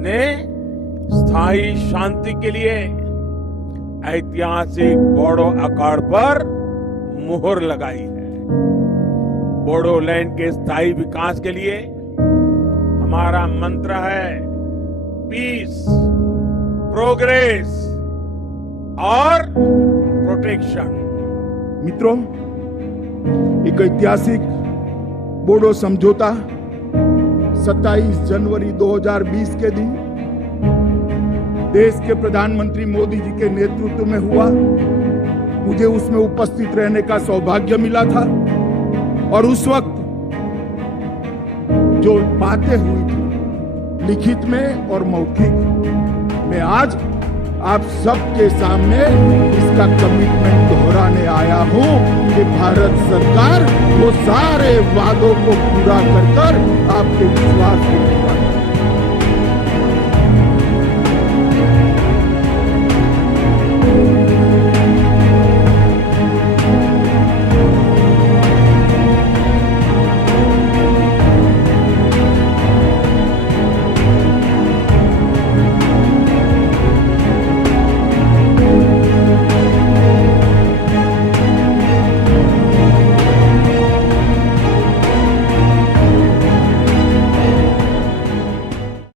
ने स्थायी शांति के लिए ऐतिहासिक बोडो अकॉर्ड पर मुहर लगाई है। बोडोलैंड के स्थायी विकास के लिए हमारा मंत्र है पीस, प्रोग्रेस और प्रोटेक्शन। मित्रों, एक ऐतिहासिक बोडो समझौता 27 जनवरी 2020 के दिन देश के प्रधानमंत्री मोदी जी के नेतृत्व में हुआ। मुझे उसमें उपस्थित रहने का सौभाग्य मिला था और उस वक्त जो बातें हुई थी लिखित में और मौखिक, मैं आज आप सबके सामने इसका कमिटमेंट दोहराने आया हूं कि भारत सरकार वो सारे वादों को पूरा कर आपके विश्वास को